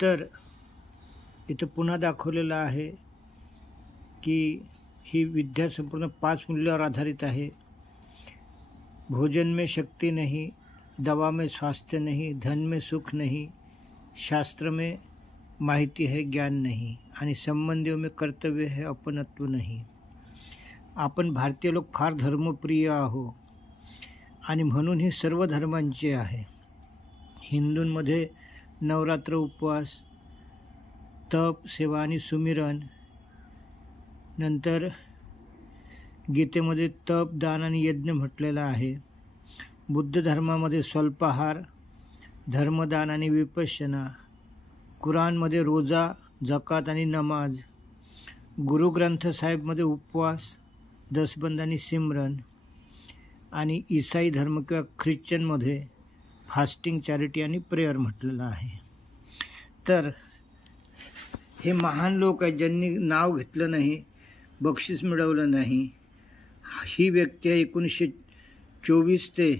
तर इथं पुन्हा दाखवलेलं आहे की ही विद्या संपूर्ण 5 मूल्यावर आधारित आहे. भोजन में शक्ति नहीं, दवा में स्वास्थ्य नहीं, धन में सुख नहीं, शास्त्र में माहिती है ज्ञान नहीं, आणि संबंधियों में कर्तव्य है अपनत्व नहीं. आपण भारतीय लोक फार धर्मप्रिय आहो आणि म्हणून ही सर्व धर्मांची आहे. हिंदूंमध्ये नवरात्र उपवास, तप, सेवा आणि सुमिरन. नंतर गीतेमध्ये तप, दान आणि यज्ञ म्हटलेलं आहे. बुद्ध धर्मामध्ये स्वल्पाहार, धर्मदान आणि विपश्यना. कुराणमध्ये रोजा, जकात आणि नमाज. गुरु ग्रंथ साहेबमध्ये उपवास, दसबंद आणि सिमरन. आणि ईसाई धर्म किंवा ख्रिश्चनमध्ये फास्टिंग, चॅरिटी आणि प्रेयर म्हटलेलं आहे. तर हे महान लोक आहेत ज्यांनी नाव घेतलं नाही, बक्षीस मिळवलं नाही. ही व्यक्ती 1924 ते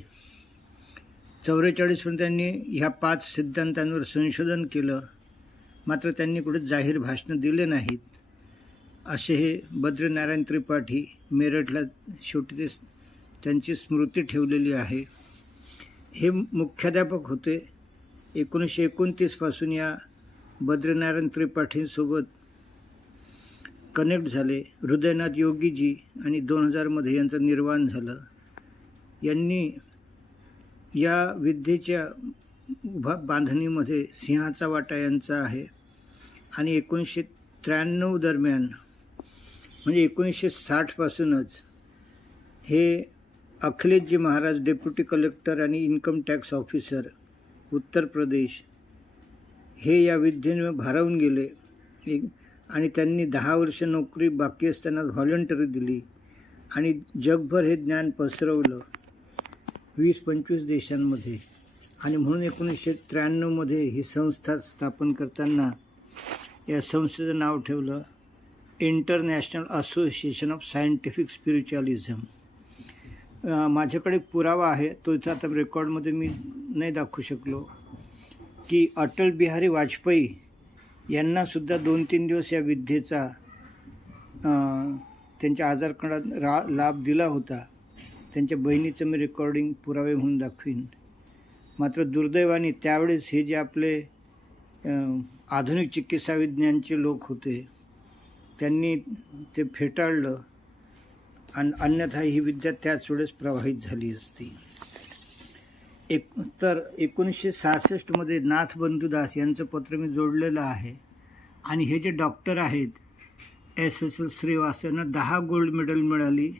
44पर्यंत त्यांनी ह्या 5 सिद्धांतांवर संशोधन केलं, मात्र त्यांनी कुठे जाहीर भाषणं दिले नाहीत. असे हे बद्रीनारायण त्रिपाठी, मेरठला शेवटी ते त्यांची स्मृती ठेवलेली आहे. हे मुख्याध्यापक होते. 1929 पासून या बद्रीनारायण त्रिपाठींसोबत कनेक्ट झाले. हृदयनाथ योगीजी आणि 2000मध्ये यांचं निर्वाण झालं. यांनी या विद्येच्या बांधणीमध्ये सिंहाचा वाटा यांचा आहे. आणि 1993 दरम्यान म्हणजे 1960 पासूनच हे अखिलेशजी महाराज, डेप्युटी कलेक्टर आणि income tax officer Uttar Pradesh, हे या विद्येने भारावून गेले. आणि त्यांनी 10 वर्ष नोकरी बाकी असताना व्हॉलंटरी दिली आणि जगभर हे ज्ञान पसरवलं 20-25 देशांमध्ये. आणि म्हणून 1993मध्ये ही संस्था स्थापन करताना या संस्थेचं नाव ठेवलं इंटरनॅशनल असोसिएशन ऑफ सायंटिफिक स्पिरिच्युअलिझम. माझ्याकडे पुरावा आहे, तो इथं आता रेकॉर्डमध्ये मी नाही दाखवू शकलो, की अटल बिहारी वाजपेयी यांनासुद्धा 2-3 दिवस या विद्येचा त्यांच्या आजारपणात लाभ दिला होता. त्यांच्या बहिणीचं मी रेकॉर्डिंग पुरावे म्हणून दाखवीन. मात्र दुर्दैवाने त्यावेळेस हे जे आपले आधुनिक चिकित्सा विज्ञानचे लोक होते त्यांनी ते फेटाळलं आणि अन्यथा ही विद्या त्याच वेळेस प्रवाहित झाली असती. तर 1966मध्ये नाथ बंधुदास यांचं पत्र मी जोडलेलं आहे. आणि हे जे डॉक्टर आहेत SSL श्रीवास यांना 10 गोल्ड मेडल मिळाली.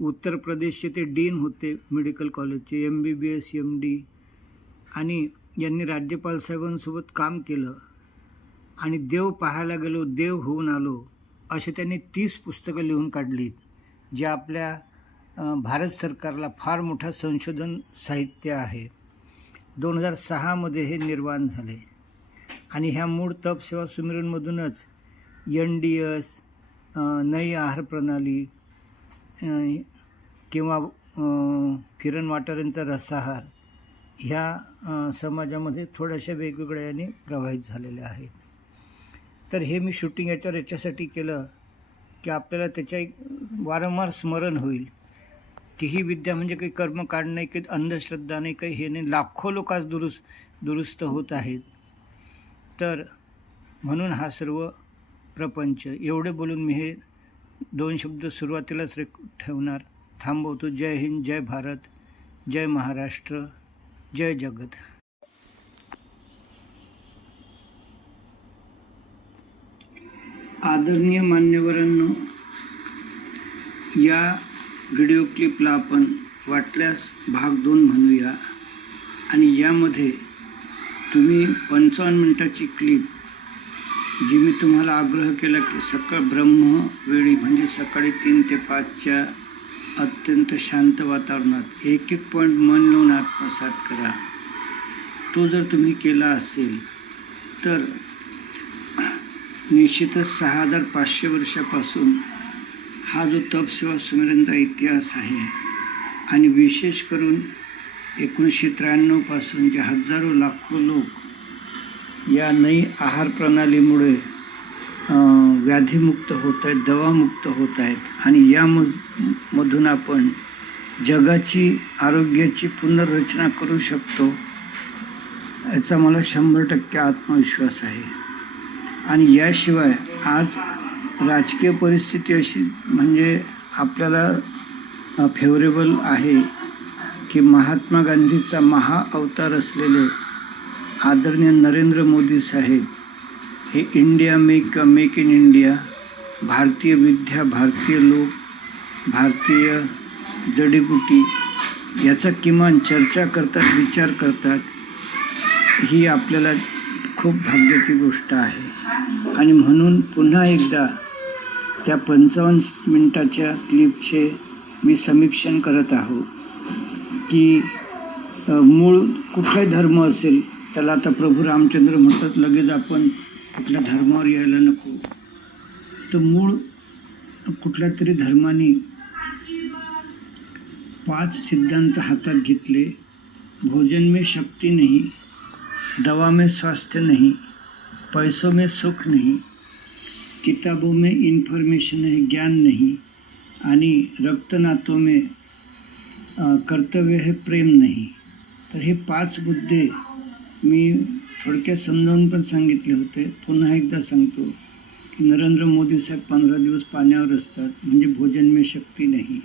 उत्तर प्रदेशचे ते डीन होते मेडिकल कॉलेजचे, MBBS MD. आणि यांनी राज्यपाल साहेबांसोबत काम केलं. आणि देव पाहायला गेलो, देव होऊन आलो, असे त्यांनी 30 पुस्तकं लिहून काढलीत, जे आपल्या भारत सरकारला फार मोठं संशोधन साहित्य आहे. 2006मध्ये हे निर्माण झाले. आणि ह्या मूळ तप, सेवा, सुमिरनमधूनच NDS, नई आहार प्रणाली किंवा किरण वाटर यांचा रसाहार ह्या समाजामध्ये थोड्याशा वेगवेगळ्या याने प्रवाहित झालेल्या आहेत. तर हे मी शूटिंग याच्यासाठी केलं की आपल्याला त्याच्या एक वारंवार स्मरण होईल की ही विद्या म्हणजे काही कर्मकांड नाही, काही अंधश्रद्धा नाही, काही हे नाही. लाखो लोक आज दुरुस्त होत आहेत. तर म्हणून हा सर्व प्रपंच. एवढे बोलून मी हे 2 शब्द सुरुवातीलाच ठेवणार. थांबवतो. जय हिंद, जय भारत, जय महाराष्ट्र, जय जगत. आदरणीय मान्यवरांनो, या व्हिडिओ क्लिपला आपण वाटल्यास भाग 2 म्हणूया. आणि यामध्ये तुम्ही 55 मिनिटाची क्लिप, जी मी तुम्हाला आग्रह केला की ब्रह्मवेळी म्हणजे सकाळी 3 ते 5च्या अत्यंत शांत वातावरणात एक पॉईंट मन लावून आत्मसात करा. तो जर तुम्ही केला असेल तर निश्चितच 6500 वर्षापासून हा जो तपसेवा सुमिरनचा इतिहास आहे आणि विशेष करून 1993 पासून जे हजारो लाखो लोक या नई आहार प्रणालीमुळे व्याधीमुक्त होत आहेत, दवामुक्त होत आहेत आणि मधून आपण जगाची आरोग्याची पुनर्रचना करू शकतो याचा मला 100% आत्मविश्वास आहे. आणि याशिवाय आज राजकीय परिस्थिती अशी म्हणजे आपल्याला फेवरेबल आहे की महात्मा गांधीचा महाअवतार असलेले आदरणीय नरेंद्र मोदी साहेब हे India make in India, Bharatiya Vidya, भारतीय लोक, भारतीय जडीबुटी याचा किमान चर्चा करतात, विचार करतात. ही आपल्याला खूप भाग्याची गोष्ट आहे. आणि म्हणून पुन्हा एकदा त्या 55 मिनिटाच्या क्लिपचे मी समीक्षण करत आहो की मूळ कुठलाही धर्म असेल त्याला आता प्रभू रामचंद्र म्हणतात लगेच आपण कुठल्या धर्मावर यायला नको. तर मूळ कुठल्या तरी धर्माने 5 सिद्धांत हातात घेतले. भोजन में शक्ति नहीं, दवा में स्वास्थ्य नहीं, पैसों में सुख नहीं, किताबों में इन्फॉर्मेशन है ज्ञान नहीं, आणि रक्तनातों में कर्तव्य है प्रेम नहीं. तर हे 5 मुद्दे मी थोडक्यात समजावून पण सांगितले होते. पुन्हा एकदा सांगतो की नरेंद्र मोदी साहेब 15 दिवस पाण्यावर असतात म्हणजे भोजन में शक्ती नाही.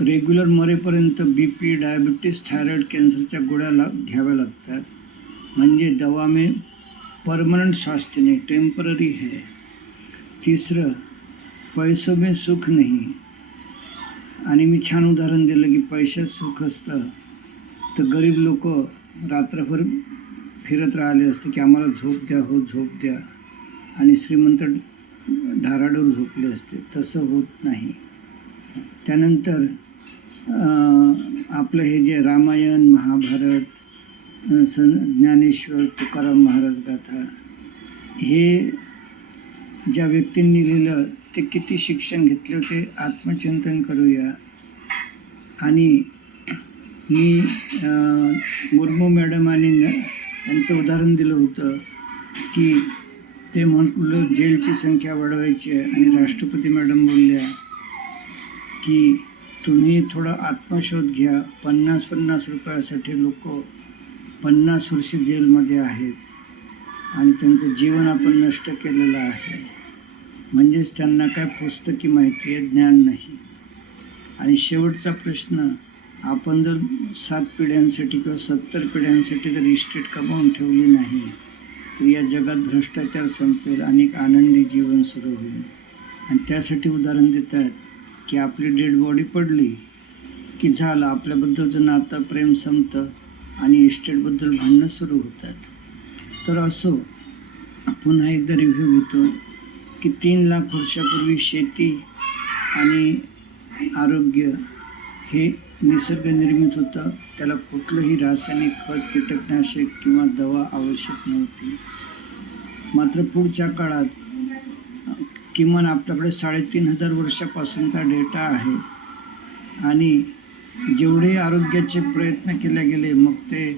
रेग्युलर मरेपर्यंत BP, डायबिटीज, थायरॉइड, कॅन्सरच्या गोळ्या घ्याव्या लागतात म्हणजे दवा में परमनंट स्वास्थ्य नहीं, टेम्पररी है. तिसरं, पैसों में सुख नहीं. आणि मी छान उदाहरण दिलं की पैशात सुख असतं तर गरीब लोक रात्रभर फिरत राहिले असते की आम्हाला झोप द्या, हो झोप द्या, आणि श्रीमंत ढाराडूर झोपले असते. तसं होत नाही. त्यानंतर आपलं हे जे रामायण, महाभारत, ज्ञानेश्वर, तुकाराम महाराज गाथा हे ज्या व्यक्तींनी लिहिलं ते किती शिक्षण घेतले होते आत्मचिंतन करूया. आणि मी मुर्मू मॅडम आणि यांचं उदाहरण दिलं होतं की ते म्हटलं जेलची संख्या वाढवायची आहे आणि राष्ट्रपती मॅडम बोलल्या की तुम्ही थोडा आत्मशोध घ्या. 50-50 रुपयासाठी लोक 50 वर्ष जेलमध्ये आहेत आणि त्यांचं जीवन आपण नष्ट केलेलं आहे. म्हणजेच त्यांना काय पुस्तकी माहिती आहे, ज्ञान नाही. आणि शेवटचा प्रश्न, आपण जर 7 पिढ्यांसाठी किंवा 70 पिढ्यांसाठी जर इस्टेट कमावून ठेवली नाही तर या जगात भ्रष्टाचार संपेल आणि एक आनंदी जीवन सुरू होईल. आणि त्यासाठी उदाहरण देतात की आपली डेड बॉडी पडली की झालं, आपल्याबद्दलचं नातं प्रेम संपतं आणि इस्टेटबद्दल भांडणं सुरू होतात. तर असो, पुन्हा एकदा रिव्ह्यू घेतो की 3 लाख वर्षापूर्वी शेती आणि आरोग्य हे निसर्ग निर्मित होतं. त्याला कुठलंही रासायनिक खत, कीटकनाशक किंवा दवा आवश्यक नव्हती. मात्र पुढच्या काळात किमान आपल्याकडे 3500 वर्षापासूनचा डेटा आहे आणि जेवढे आरोग्याचे प्रयत्न केले गेले, मग ते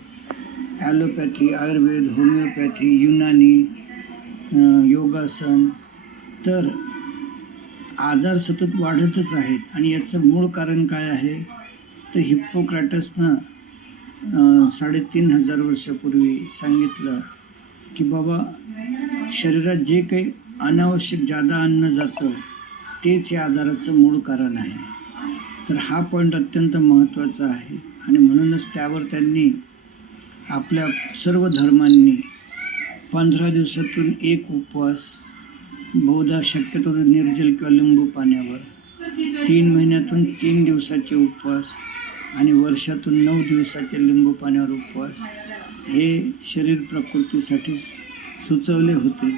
ॲलोपॅथी, आयुर्वेद, होमिओपॅथी, युनानी, योगासन, तर आजार सतत वाढतच आहेत. आणि याचं मूळ कारण काय आहे तर हिप्पोक्रेटसनं 3500 वर्षापूर्वी सांगितलं की बाबा शरीरात जे काही अनावश्यक जादा अन्न जातं तेच या आजाराचं मूळ कारण आहे. तर हा पॉईंट अत्यंत महत्त्वाचा आहे आणि म्हणूनच त्यावर त्यांनी आपल्या सर्व धर्मांनी 15 दिवसातून एक उपवास, बहुधा शक्यतो निर्जल किंवा लिंबू पाण्यावर, 3 महिन्यातून 3 दिवसाचे उपवास आणि वर्षातून 9 दिवसाचे लिंबू पाण्यावर उपवास हे शरीर प्रकृतीसाठी सुचवले होते.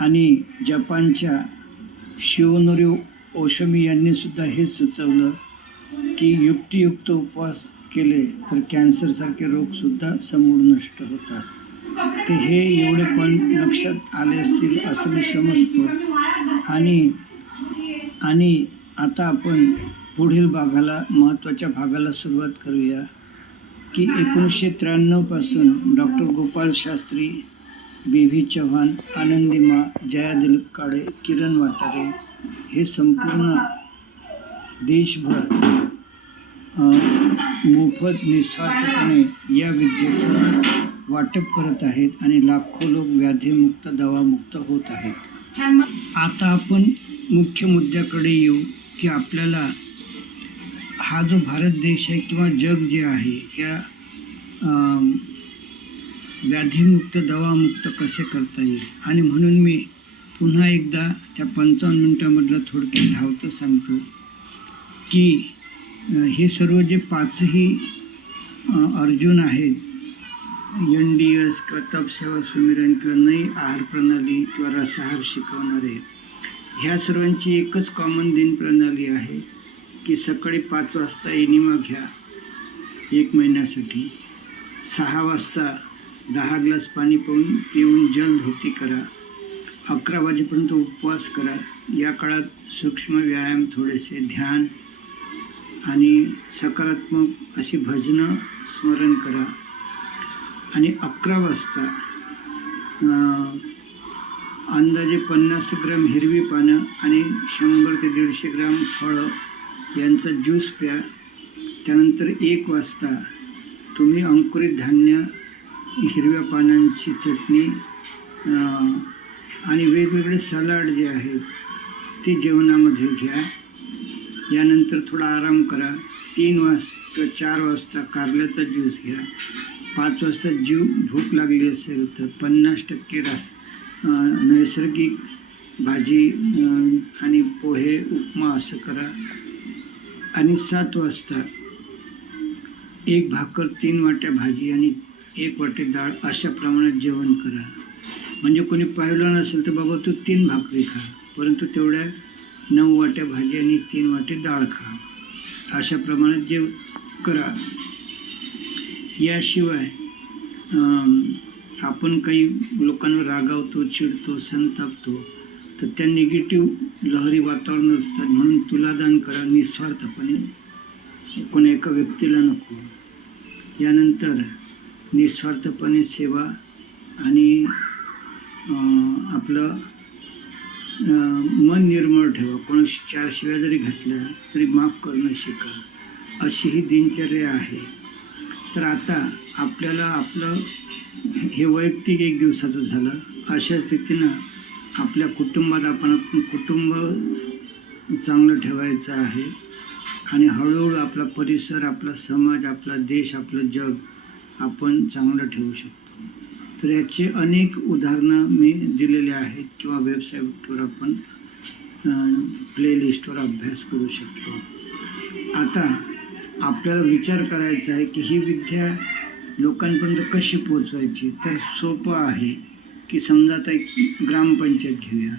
आणि जपानच्या शिओनोरी ओशमी यांनी सुद्धा हेच सुचवलं की युक्तियुक्त उपवास केले तर कॅन्सरसारखे रोगसुद्धा समूळ नष्ट होतात. तर हे एवढे पण लक्षात आले असतील असं मी समजतो. आणि आता आपण पुढील भागाला, महत्त्वाच्या भागाला सुरुवात करूया. की 1993 पासून डॉक्टर गोपाल शास्त्री, बी व्ही चव्हाण, आनंदीमा, जया दिलीप काळे, किरण वाटारे हे संपूर्ण देशभर मोफत निस्वार्थपणे या विद्येचं वाटप करत आहेत आणि लाखो लोक व्याधीमुक्त, दवामुक्त होत आहेत. आता आपण मुख्य मुद्द्याकडे येऊ की आपल्याला हा जो भारत देश आहे किंवा जग जे आहे या व्याधीमुक्त, दवामुक्त कसे करता येईल. आणि म्हणून मी पुन्हा एकदा त्या 55 मिनिटामधलं थोडक्यात धावतं सांगतो की हे सर्व जे पाचही अर्जुन आहेत, NDS किंवा तपसेवा सुमिरन किंवा नई आहार प्रणाली किंवा रसाहार शिकवणारे, ह्या सर्वांची एकच कॉमन दिन प्रणाली आहे की सकाळी 5 वाजता एनिमा घ्या 1 महिन्यासाठी, 6 वाजता 10 ग्लास पाणी पिऊन जलधोती करा, 11 वाजेपर्यंत उपवास करा. या काळात सूक्ष्म व्यायाम, थोडेसे ध्यान आणि सकारात्मक अशी भजनं स्मरण करा. आणि 11 वाजता अंदाजे 50 ग्रॅम हिरवी पानं आणि 100 ते 150 ग्रॅम फळं यांचा ज्यूस प्या. त्यानंतर 1 वाजता तुम्ही अंकुरित धान्य, हिरव्या पानांची चटणी आणि वेगवेगळे सलाड जे आहेत ते जेवणामध्ये घ्या. यानंतर थोडा आराम करा. 3 वाजता 4 वाजता कारल्याचा ज्यूस घ्या. 5 वाजता भूक लागली असेल तर 50% नैसर्गिक भाजी आणि पोहे, उपमा असं करा. आणि 7 वाजता 1 भाकर, 3 वाट्या भाजी आणि 1 वाटी डाळ अशा प्रमाणात जेवण करा. म्हणजे कोणी पाहिलं नसेल तर बाबा तू 3 भाकरी खा, परंतु तेवढ्या 9 वाट्या भाजी आणि 3 वाटी डाळ खा, अशा प्रमाणात करा. याशिवाय आपण काही लोकांवर रागावतो, चिडतो, संतापतो, तर त्या निगेटिव्ह लहरी वातावरण असतात. म्हणून तुलादान करा निस्वार्थपणे, कोणी एका व्यक्तीला नको. यानंतर निस्वार्थपणे सेवा आणि आपलं मन निर्मळ ठेवा. कोणी 4 शिव्या जरी घातल्या तरी माफ करणं शिका, अशी ही दिनचर्या आहे. तर आता आपल्याला आपलं हे वैयक्तिक 1 दिवसाचं झालं. अशा स्थितीनं आपल्या कुटुंबात आपण कुटुंब चांगलं ठेवायचं आहे आणि हळूहळू आपला परिसर, आपला समाज, आपला देश, आपलं जग आपण चांगलं ठेवू शकतो. तर याचे अनेक उदाहरणं मी दिलेले आहेत किंवा वेबसाईटवर आपण प्लेलिस्टवर अभ्यास करू शकतो. आता आपल्याला विचार करायचा आहे की ही विद्या लोकांपर्यंत कशी पोचवायची. तर सोपं आहे की समजा आता एक ग्रामपंचायत घेऊया.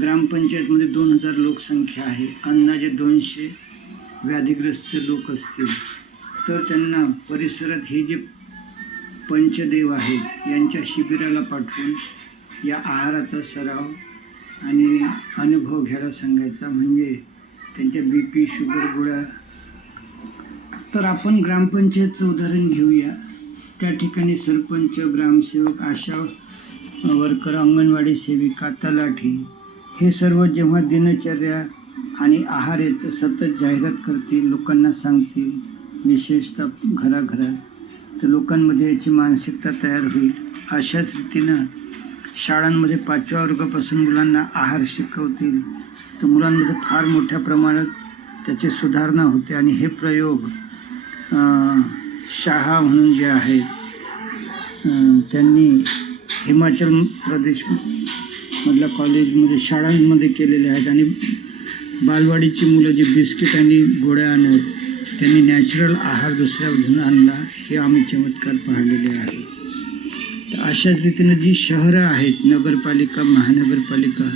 ग्रामपंचायतमध्ये 2000 लोकसंख्या आहे, अंदाजे 200 व्याधिग्रस्त लोक असतील. तर त्यांना परिसरात हे जे पंचदेव आहेत यांच्या शिबिराला पाठवून या आहाराचा सराव आणि अनुभव घ्यायला सांगायचा. म्हणजे त्यांच्या BP, शुगर, गोळ्या. तर आपण ग्रामपंचायतचं उदाहरण घेऊया. त्या ठिकाणी सरपंच, ग्रामसेवक, आशा वर्कर, अंगणवाडी सेविका, तलाठी हे सर्व जेव्हा दिनचर्या आणि आहार याचं सतत जाहिरात करतील, लोकांना सांगतील, विशेषतः घराघरात, तर लोकांमध्ये याची मानसिकता तयार होईल. अशाच रीतीनं शाळांमध्ये 5व्या वर्गापासून मुलांना आहार शिकवतील तर मुलांमध्ये फार मोठ्या प्रमाणात त्याची सुधारणा होते. आणि हे प्रयोग शहा म्हणून जे आहेत त्यांनी हिमाचल प्रदेश मधल्या कॉलेजमध्ये, शाळांमध्ये केलेले आहेत. आणि बालवाडीची मुलं जे बिस्किट आणि गोळ्या आणत त्यांनी नॅचरल आहार दुसऱ्यामधून आणला, हे आम्ही चमत्कार पाहिलेले आहे. तर अशाच रीतीनं जी शहरं आहेत, नगरपालिका, महानगरपालिका,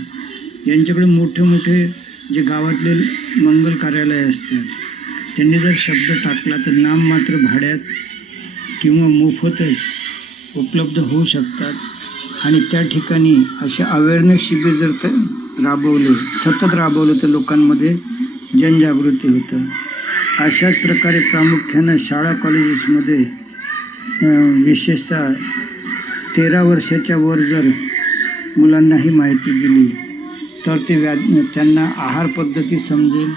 यांच्याकडे मोठे मोठे जे गावातले मंगल कार्यालय असतात, त्यांनी जर शब्द टाकला तर नाममात्र भाड्यात किंवा मोफतच उपलब्ध होऊ शकतात. आणि त्या ठिकाणी असे अवेअरनेस शिबिर जर राबवले, सतत राबवलं तर लोकांमध्ये जनजागृती होतं. अशाच प्रकारे प्रामुख्यानं शाळा कॉलेजेसमध्ये विशेषतः 13 वर्षाच्या वर जर मुलांना ही माहिती दिली तर त्यांना आहार पद्धती समजेल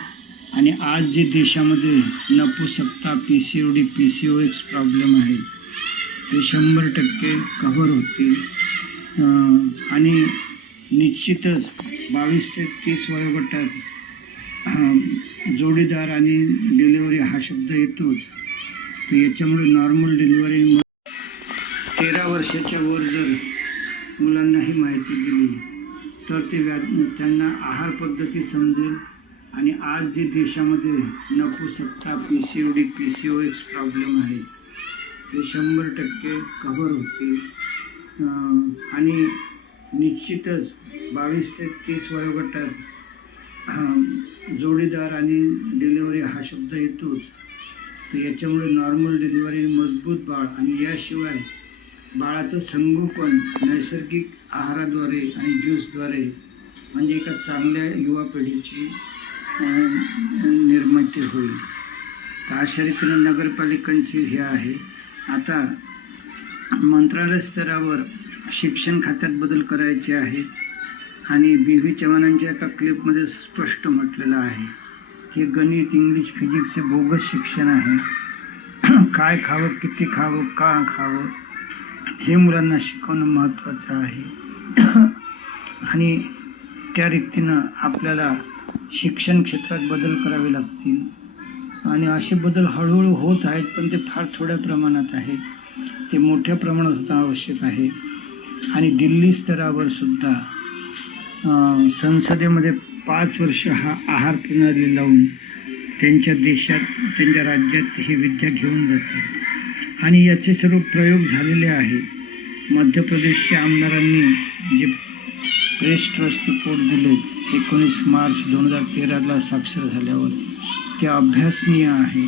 आणि आज जे देशामध्ये नपुसकता, PCOD, PCOX प्रॉब्लेम आहेत ते 100% कव्हर होतील. आणि निश्चितच 22 ते 30 वयोगटात जोडीदार आणि डिलिव्हरी हा शब्द येतोच, तर याच्यामुळे नॉर्मल डिलिव्हरी 13 वर्षाच्या वर जर मुलांना ही माहिती दिली तर त्यांना आहार पद्धती समजेल आणि आज जे देशामध्ये नपुसकता, PCOD, PCOX प्रॉब्लेम आहेत ते 100% कव्हर होतील. आणि निश्चितच 22 ते 30 वयोगटात जोडीदार आणि डिलिव्हरी हा शब्द येतोच, तर याच्यामुळे नॉर्मल डिलिव्हरी, मजबूत बाळ आणि याशिवाय बाळाचं संगोपन नैसर्गिक आहाराद्वारे आणि ज्यूसद्वारे म्हणजे एका चांगल्या युवा पिढीची निर्मिती होईल. तर अशा रीतीने नगरपालिकांची हे आहे. आता मंत्रालय स्तरावर शिक्षण खात्यात बदल करायचे आहेत आणि B.V. चव्हाणांच्या एका क्लिपमध्ये स्पष्ट म्हटलेलं आहे की गणित, इंग्लिश, फिजिक्स हे बोगस शिक्षण आहे. काय खावं, किती खावं, का खावं हे मुलांना शिकवणं महत्त्वाचं आहे. आणि त्या रीतीनं आपल्याला शिक्षण क्षेत्रात बदल करावे लागतील आणि असे बदल हळूहळू होत आहेत, पण ते फार थोड्या प्रमाणात आहेत. ते मोठ्या प्रमाणात होणं आवश्यक आहे. आणि दिल्ली स्तरावर सुद्धा संसदेमध्ये 5 वर्ष हा आहार प्रणाली लावून त्यांच्या देशात, त्यांच्या राज्यात ही विद्या घेऊन जाते आणि याचे सर्व प्रयोग झालेले आहेत. मध्य प्रदेशच्या आमदारांनी जे प्रेस ट्रस्ट रिपोर्ट दिले 19 मार्च 2013ला साक्षर झाल्यावर ते अभ्यासनीय आहे.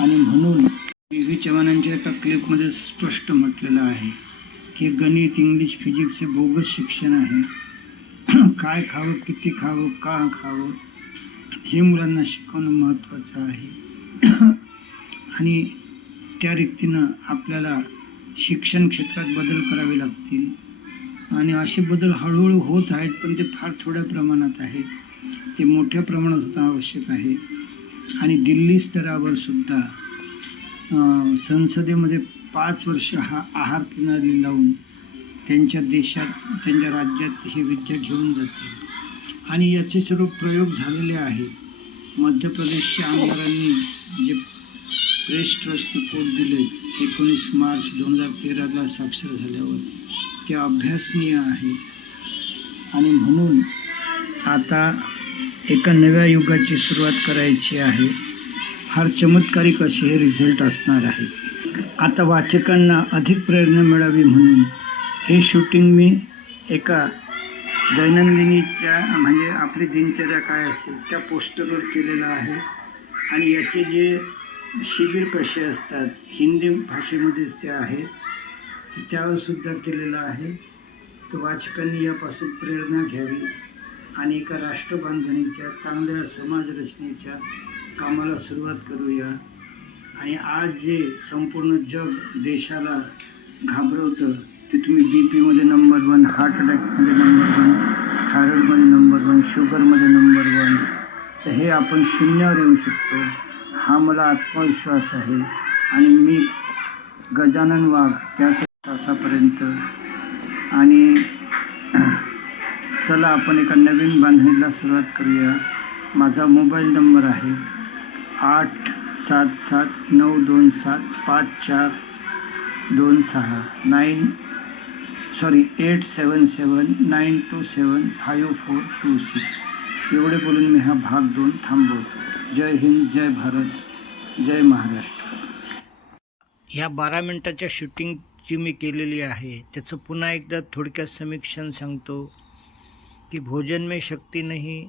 आणि म्हणून B.V. चव्हाणांच्या एका क्लिपमध्ये स्पष्ट म्हटलेलं आहे की गणित, इंग्लिश, फिजिक्स हे बोगस शिक्षण आहे. काय खावं, किती खावं, का खावं हे मुलांना शिकवणं महत्त्वाचं आहे. आणि त्या रीतीनं आपल्याला शिक्षण क्षेत्रात बदल करावे लागतील आणि असे बदल हळूहळू होत आहेत, पण ते फार थोड्या प्रमाणात आहेत. ते मोठ्या प्रमाणात होणं आवश्यक आहे. आणि दिल्ली स्तरावर सुद्धा संसदेमध्ये 5 वर्ष हा आहार प्रणाली लावून त्यांच्या देशात, त्यांच्या राज्यात ही विद्या घेऊन जाते आणि याचे सर्व प्रयोग झालेले आहेत. मध्य प्रदेशच्या आमदारांनी जे प्रेस ट्रस्ट रिपोर्ट दिले 19 मार्च 2013ला साक्षर झाल्यावर ते अभ्यासनीय आहे. आणि म्हणून आता एका नव्या युगाची सुरुवात करायची आहे. फार चमत्कारिक असे हे रिझल्ट असणार आहे. आता वाचकांना अधिक प्रेरणा मिळावी म्हणून हे शूटिंग मी एका दैनंदिनीच्या म्हणजे आपली दिनचर्या काय असेल त्या पोस्टरवर केलेलं आहे. आणि याचे जे शिबिर कसे असतात हिंदी भाषेमध्येच ते आहेत, त्यावर सुद्धा केलेलं आहे. तर वाचकांनी यापासून प्रेरणा घ्यावी आणि एका राष्ट्रबांधणीच्या, चांगल्या समाजरचनेच्या कामाला सुरुवात करूया. आणि आज जे संपूर्ण जग देशाला घाबरवतं की तुम्ही BP नंबर 1, हार्ट अटॅकमध्ये नंबर 1, थायरॉईडमध्ये नंबर 1, शुगरमध्ये नंबर 1, तर हे आपण शून्यावर येऊ शकतो. हा मला आत्मविश्वास आहे. आणि मी गजानन वाघ त्या तासापर्यंत. आणि चला आपण एका नवीन बांधणीला सुरुवात करूया. माझा मोबाईल नंबर आहे 877-927-5426. एवढे बोलून मी हा भाग 2 थांबवतो. जय हिंद, जय भारत, जय महाराष्ट्र. ह्या 12 मिनिटाच्या शूटिंगची मी केलेली आहे. त्याचं पुन्हा एकदा थोडक्यात समीक्षण सांगतो कि भोजन में शक्ति नहीं,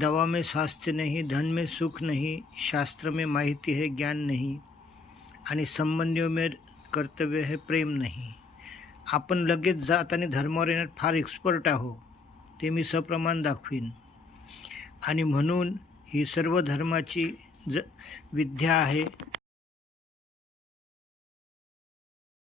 दवा में स्वास्थ्य नहीं, धन में सुख नहीं, शास्त्र में माहिती है ज्ञान नहीं आणि संबंधियों में कर्तव्य है प्रेम नाही. आपण लगेच जात आणि धर्मावर येण्यात फार एक्सपर्ट आहो ते मी सप्रमाण दाखवीन. आणि म्हणून ही सर्व धर्माची विद्या आहे